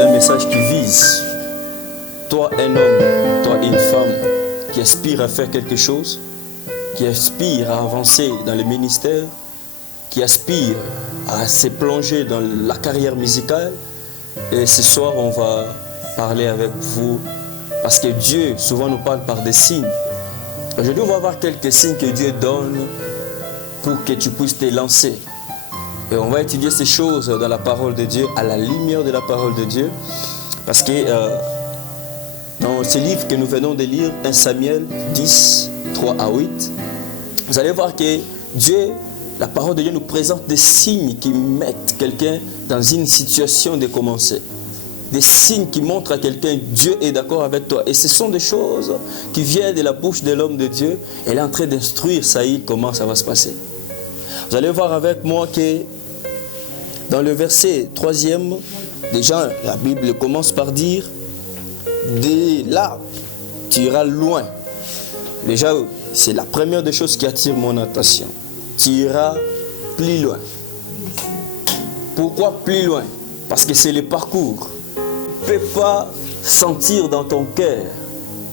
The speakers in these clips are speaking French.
c'est un message qui vise toi un homme, toi une femme qui aspire à faire quelque chose, qui aspire à avancer dans le ministère, qui aspire à se plonger dans la carrière musicale. Et ce soir, on va parler avec vous parce que Dieu souvent nous parle par des signes. Aujourd'hui, on va voir quelques signes que Dieu donne pour que tu puisses te lancer. Et on va étudier ces choses dans la parole de Dieu, à la lumière de la parole de Dieu. Parce que dans ce livre que nous venons de lire, 1 Samuel 10, 3 à 8, vous allez voir que Dieu, la parole de Dieu nous présente des signes qui mettent quelqu'un dans une situation de commencer. Des signes qui montrent à quelqu'un Dieu est d'accord avec toi. Et ce sont des choses qui viennent de la bouche de l'homme de Dieu. Elle est en train d'instruire Saïd comment ça va se passer. Vous allez voir avec moi que dans le verset 3e, déjà la Bible commence par dire de là, tu iras loin. Déjà, c'est la première des choses qui attire mon attention. Tu iras plus loin. Pourquoi plus loin? Parce que c'est le parcours. Tu ne peux pas sentir dans ton cœur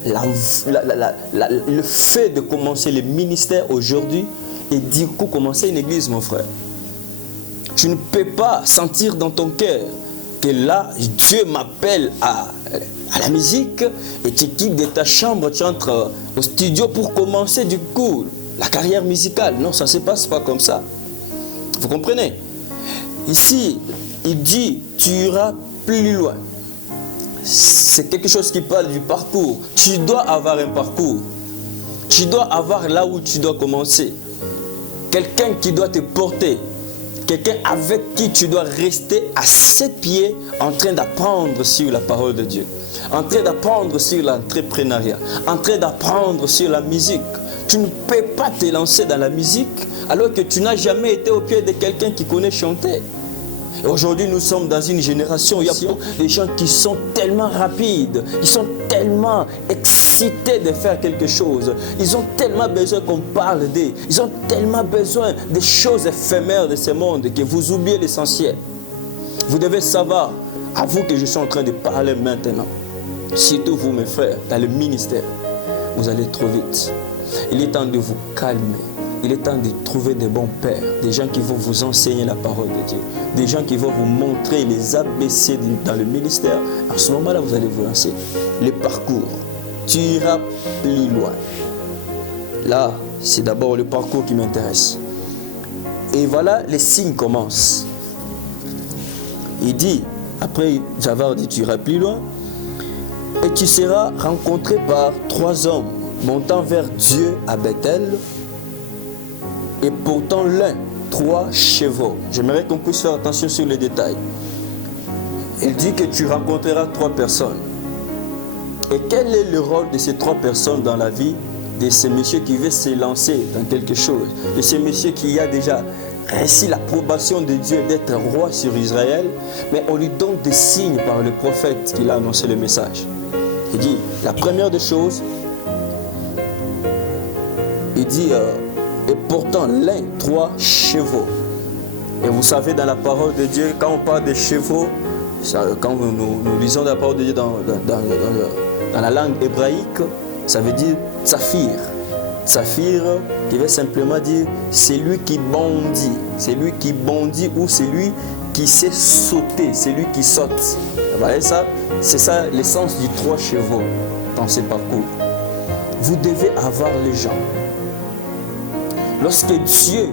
le fait de commencer le ministère aujourd'hui et du coup commencer une église, mon frère. Tu ne peux pas sentir dans ton cœur que là, Dieu m'appelle à la musique et tu quittes de ta chambre, tu entres au studio pour commencer du coup la carrière musicale. Non, ça ne se passe pas comme ça. Vous comprenez? Ici, il dit, tu iras plus loin. C'est quelque chose qui parle du parcours. Tu dois avoir un parcours. Tu dois avoir là où tu dois commencer. Quelqu'un qui doit te porter. Quelqu'un avec qui tu dois rester à ses pieds en train d'apprendre sur la parole de Dieu. En train d'apprendre sur l'entrepreneuriat. En train d'apprendre sur la musique. Tu ne peux pas te lancer dans la musique alors que tu n'as jamais été au pied de quelqu'un qui connaît chanter. Aujourd'hui, nous sommes dans une génération où il y a des gens qui sont tellement rapides, qui sont tellement excités de faire quelque chose. Ils ont tellement besoin qu'on parle d'eux. Ils ont tellement besoin des choses éphémères de ce monde que vous oubliez l'essentiel. Vous devez savoir, à vous que je suis en train de parler maintenant, surtout vous mes frères, dans le ministère, vous allez trop vite. Il est temps de vous calmer. Il est temps de trouver des bons pères, des gens qui vont vous enseigner la parole de Dieu, des gens qui vont vous montrer les ABC dans le ministère. À ce moment-là, vous allez vous lancer. Le parcours, tu iras plus loin. Là, c'est d'abord le parcours qui m'intéresse. Et voilà, les signes commencent. Il dit, après avoir dit tu iras plus loin, et tu seras rencontré par 3 hommes montant vers Dieu à Bethel, et pourtant l'un, 3 chevaux. J'aimerais qu'on puisse faire attention sur les détails. Il dit que tu rencontreras 3 personnes. Et quel est le rôle de ces 3 personnes dans la vie de ce monsieur qui veut se lancer dans quelque chose, de ce monsieur qui a déjà reçu l'approbation de Dieu d'être roi sur Israël, mais on lui donne des signes par le prophète qui a annoncé le message. Il dit, la première des choses, il dit, et pourtant l'un, 3 chevaux. Et vous savez, dans la parole de Dieu, quand on parle de chevaux, quand nous lisons la parole de Dieu dans la langue hébraïque, ça veut dire saphir. Saphir, qui veut simplement dire c'est lui qui bondit. C'est lui qui bondit ou c'est lui qui sait sauter, c'est lui qui saute. Vous voyez ça? C'est ça l'essence du 3 chevaux dans ce parcours. Vous devez avoir les gens. Lorsque Dieu